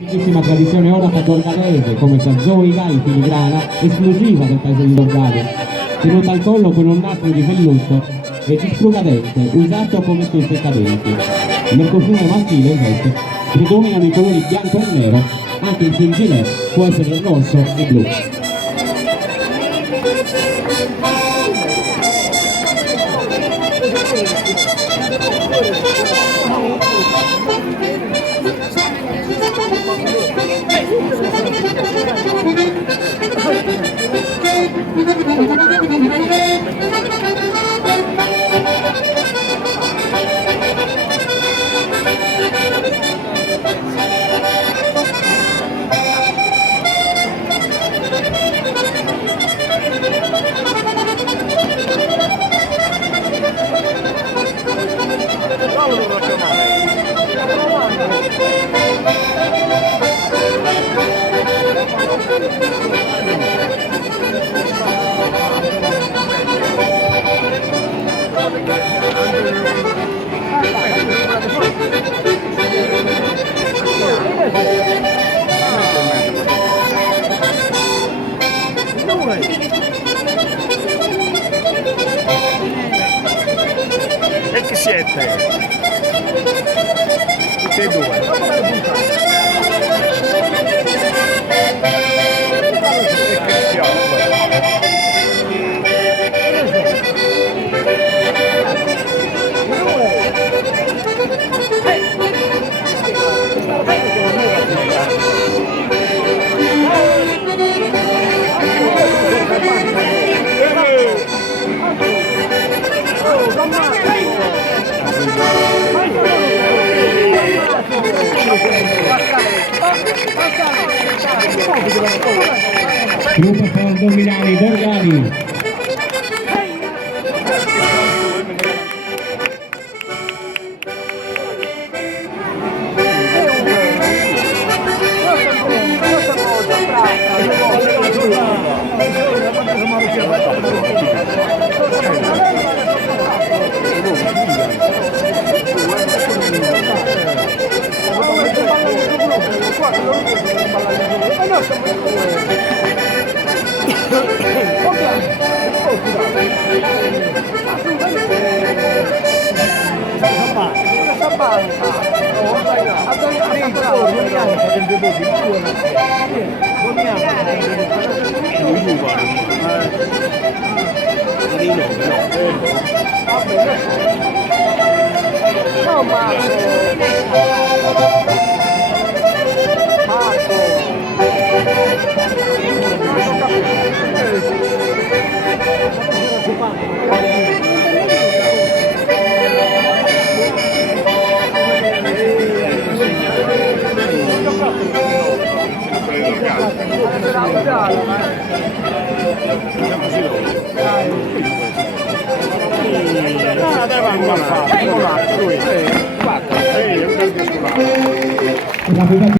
Bellissima tradizione ora borgalese come sazzonica in filigrana esclusiva del paese di Borgale, tenuta al collo con un nastro di velluto e displugadente usato come tutte cadenti. Nel costume maschile invece predominano i colori bianco e nero, anche il gilet può essere rosso e blu. E chi siete? Tutti e due. Gruppo Fondo Milani Borgali.